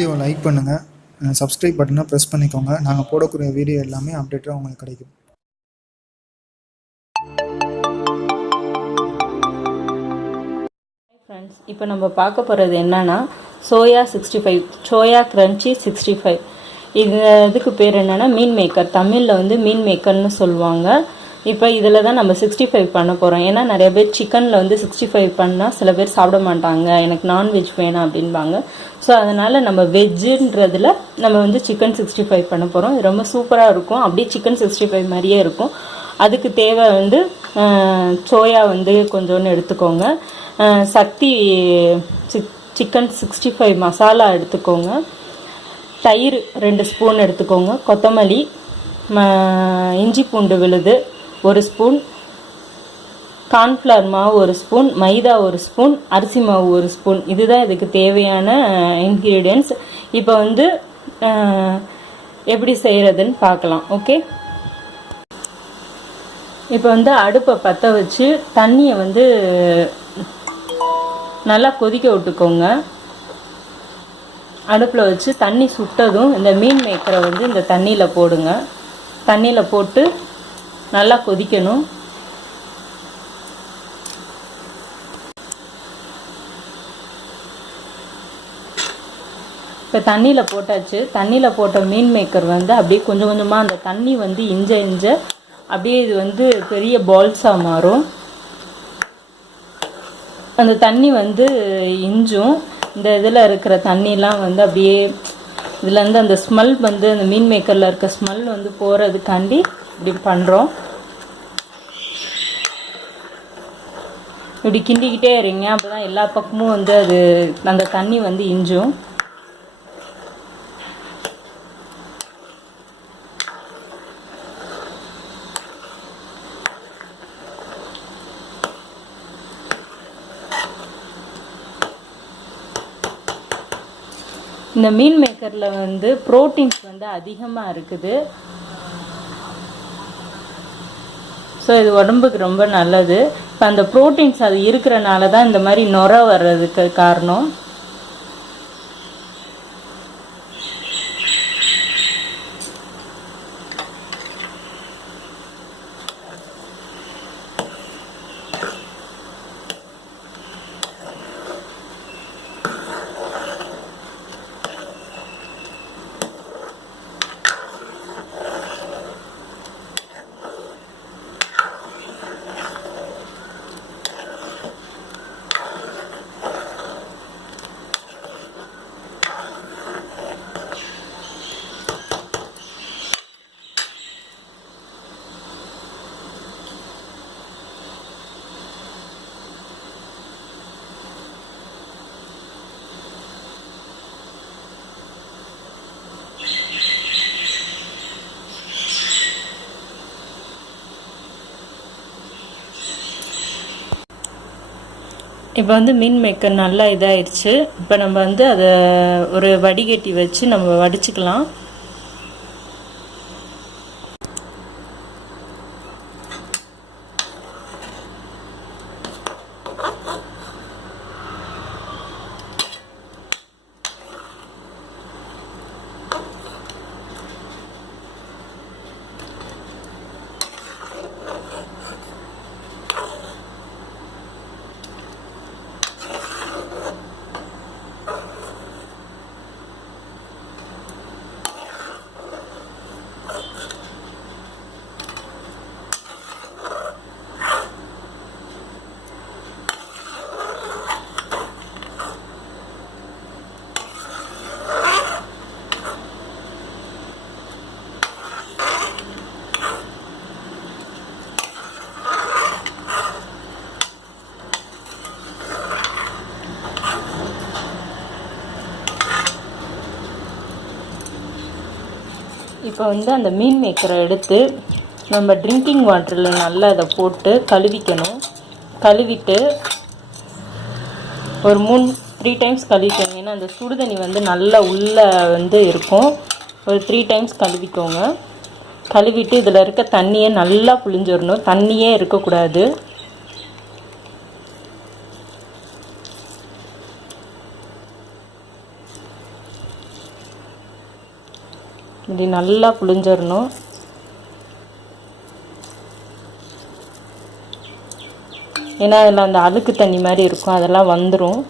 வீடியோவை லைக் பண்ணுங்கள், சப்ஸ்கிரைப் பட்டனை ப்ரெஸ் பண்ணிக்கோங்க. நாங்கள் போடக்கூடிய வீடியோ எல்லாமே அப்டேட்டாக உங்களுக்கு கிடைக்கும். ஃப்ரெண்ட்ஸ், இப்போ நம்ம பார்க்க போகிறது என்னன்னா சோயா 65, சோயா கிரன்ச்சி 65. இதுக்கு பேர் என்னென்னா மீன் மேக்கர். தமிழில் வந்து மீன் மேக்கர்னு சொல்லுவாங்க. இப்போ இதில் தான் நம்ம 65 பண்ண போகிறோம். ஏன்னா நிறைய பேர் சிக்கனில் வந்து 65 பண்ணால் சில பேர் சாப்பிட மாட்டாங்க, எனக்கு நான்வெஜ் வேணாம் அப்படின்பாங்க. ஸோ அதனால் நம்ம வெஜ்ஜுன்றதில் நம்ம வந்து சிக்கன் 65 பண்ண போகிறோம். இது ரொம்ப சூப்பராக இருக்கும், அப்படியே சிக்கன் 65 மாதிரியே இருக்கும். அதுக்கு தேவை வந்து சோயா வந்து கொஞ்சோன்னு எடுத்துக்கோங்க, சக்தி சிக்கன் 65 மசாலா எடுத்துக்கோங்க, தயிர் 2 ஸ்பூன் எடுத்துக்கோங்க, கொத்தமல்லி, இஞ்சி பூண்டு விழுது 1 ஸ்பூன், கார்ன்ஃப்ளவர் மாவு 1 ஸ்பூன், மைதா 1 ஸ்பூன், அரிசி மாவு 1 ஸ்பூன். இதுதான் இதுக்கு தேவையான இன்க்ரீடியன்ட்ஸ். இப்போ வந்து எப்படி செய்கிறதுன்னு பார்க்கலாம். ஓகே, இப்போ வந்து அடுப்பை பற்ற வச்சு தண்ணியை வந்து நல்லா கொதிக்க விட்டுக்கோங்க. அடுப்பில் வச்சு தண்ணி சுட்டதும் இந்த மீன் மேக்கரை வந்து இந்த தண்ணியில் போடுங்க. தண்ணியில் போட்டு நல்லா கொதிக்கணும். இப்போ தண்ணியில் போட்டாச்சு. தண்ணியில் போட்ட மீன் மேக்கர் வந்து அப்படியே கொஞ்சம் கொஞ்சமாக அந்த தண்ணி வந்து இஞ்ச அப்படியே இது வந்து பெரிய பால்ஸாக மாறும். அந்த தண்ணி வந்து இஞ்சும் இந்த இதில் இருக்கிற தண்ணிலாம் வந்து அப்படியே இதுலேருந்து அந்த ஸ்மெல் வந்து அந்த மீன் மேக்கரில் இருக்க ஸ்மெல் வந்து போகிறதுக்காண்டி இப்படி பண்ணுறோம். இப்படி கிண்டிக்கிட்டே இருங்க, அப்போ தான் எல்லா பக்கமும் வந்து அது அந்த தண்ணி வந்து இஞ்சும். இந்த மீன் மேக்கரில் வந்து ப்ரோட்டீன்ஸ் வந்து அதிகமாக இருக்குது. ஸோ இது உடம்புக்கு ரொம்ப நல்லது. இப்போ அந்த ப்ரோட்டீன்ஸ் அது இருக்கிறனால தான் இந்த மாதிரி நுரை வர்றதுக்கு காரணம். இப்போ வந்து மீன் மேக்கர் நல்லா இதாகிடுச்சு. இப்போ நம்ம வந்து அதை ஒரு வடிகட்டி வச்சு நம்ம வடிச்சுக்கலாம். இப்போ வந்து அந்த மீன் மேக்கரை எடுத்து நம்ம ட்ரிங்கிங் வாட்டரில் நல்லா அதை போட்டு கழுவிக்கணும். கழுவிட்டு ஒரு 3 டைம்ஸ் கழுவிக்கோங்க. ஏன்னா அந்த சுடுதண்ணி வந்து நல்லா உள்ளே வந்து இருக்கும். ஒரு 3 டைம்ஸ் கழுவிக்கோங்க. கழுவிட்டு இதில் இருக்க தண்ணியை நல்லா புழிஞ்சிடணும். தண்ணியே இருக்கக்கூடாது. இப்படி நல்லா புழிஞ்சிடணும். ஏன்னா அதில் அந்த அழுக்கு தண்ணி மாதிரி இருக்கும், அதெல்லாம் வந்துடும்.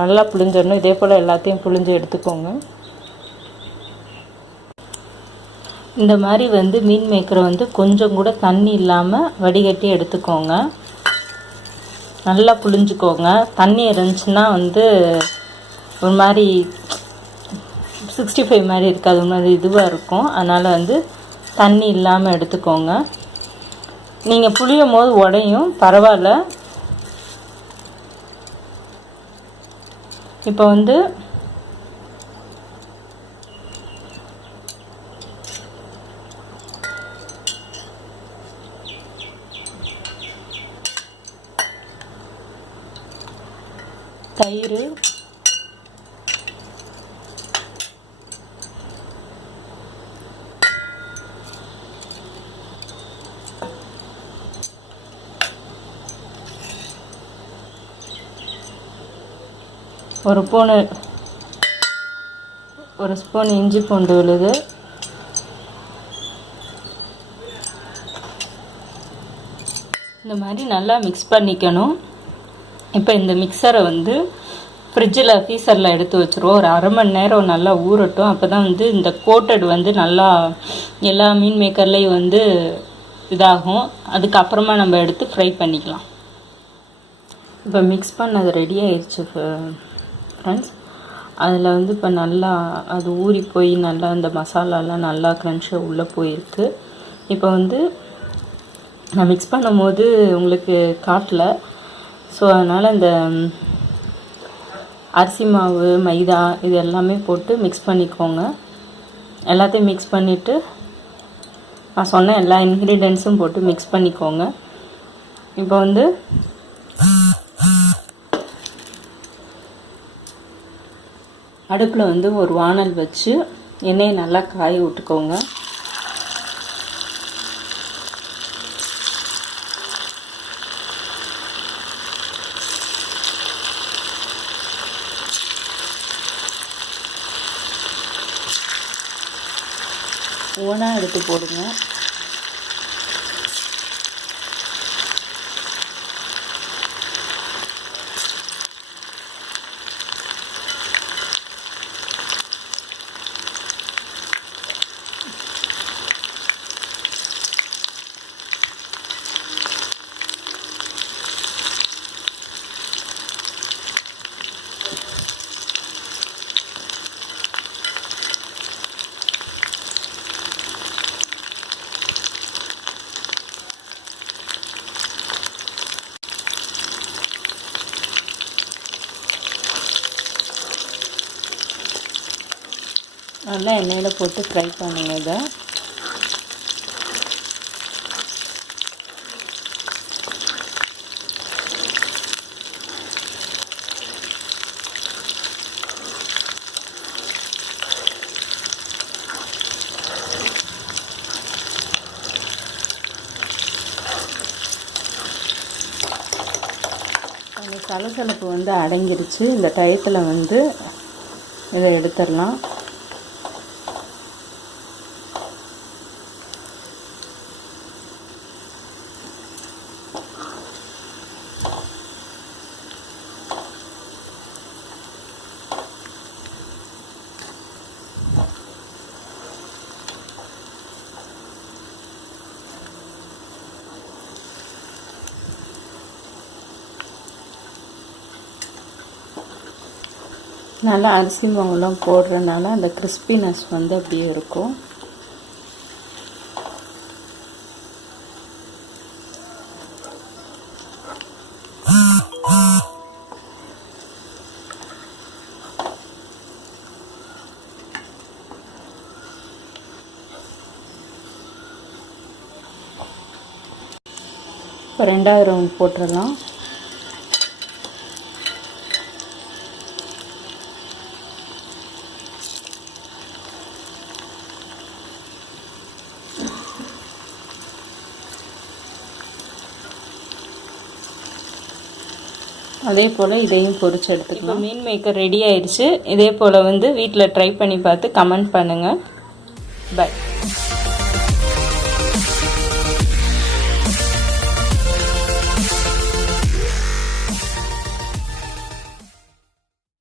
நல்லா புழிஞ்சிடணும். இதே போல் எல்லாத்தையும் புழிஞ்சு எடுத்துக்கோங்க. இந்த மாதிரி வந்து மீன் மேக்கரை வந்து கொஞ்சம் கூட தண்ணி இல்லாமல் வடிகட்டி எடுத்துக்கோங்க. நல்லா புழிஞ்சுக்கோங்க. தண்ணி இருந்துச்சுன்னா வந்து ஒரு மாதிரி 65 மாதிரி இருக்காது, ஒரு மாதிரி இதுவாக இருக்கும். அதனால் வந்து தண்ணி இல்லாமல் எடுத்துக்கோங்க. நீங்கள் புளியும் போது உடையும், பரவாயில்ல. இப்போ வந்து தயிர், ஒரு ஸ்பூன் இஞ்சி பூண்டு விழுது, இந்த மாதிரி நல்லா மிக்ஸ் பண்ணிக்கணும். இப்போ இந்த மிக்சரை வந்து ஃப்ரிட்ஜில் ஃப்ரீசரில் எடுத்து வச்சுருவோம். ஒரு அரை மணி நேரம் நல்லா ஊறட்டும். அப்போ தான் வந்து இந்த கோட்டட் வந்து நல்லா எல்லா மீன் மேக்கர்லேயும் வந்து இதாகும். அதுக்கப்புறமா நம்ம எடுத்து ஃப்ரை பண்ணிக்கலாம். இப்போ மிக்ஸ் பண்ணது ரெடி ஆயிடுச்சு ஃப்ரெண்ட்ஸ். அதில் வந்து இப்போ நல்லா அது ஊறி போய் நல்லா அந்த மசாலாலாம் நல்லா க்ரன்ச்சாக உள்ளே போயிருக்கு. இப்போ வந்து நான் மிக்ஸ் பண்ணும்போது உங்களுக்கு காட்டல, ஸோ அதனால் இந்த அரிசி மாவு, மைதா இது எல்லாமே போட்டு மிக்ஸ் பண்ணிக்கோங்க. எல்லாத்தையும் மிக்ஸ் பண்ணிவிட்டு நான் சொன்ன எல்லா இன்க்ரீடியன்ஸும் போட்டு மிக்ஸ் பண்ணிக்கோங்க. இப்போ வந்து அடுப்பில் வந்து ஒரு வானல் வச்சு எண்ணெயை நல்லா காய விட்டுக்கோங்க. ஒவ்வொன்றா எடுத்து போடுங்க. நல்லா எண்ணெயில் போட்டு ஃப்ரை பண்ணுங்க. இதை அந்த சலசலப்பு வந்து அடங்கிருச்சு. இந்த டயத்தில் வந்து இதை எடுத்துடலாம். நல்லா அரிசி மாவுலாம் போடுறதுனால அந்த கிறிஸ்பினஸ் வந்து அப்படியே இருக்கும். இப்போ 2வது ரவுண்ட் போட்டுடலாம். அதே போல் இதையும் பொரிச்சு எடுத்துக்கலாம். இப்போ மீன் மேக்கர் ரெடி ஆயிடுச்சு. இதே போல் வந்து வீட்டில் ட்ரை பண்ணி பார்த்து கமெண்ட் பண்ணுங்கள். பை.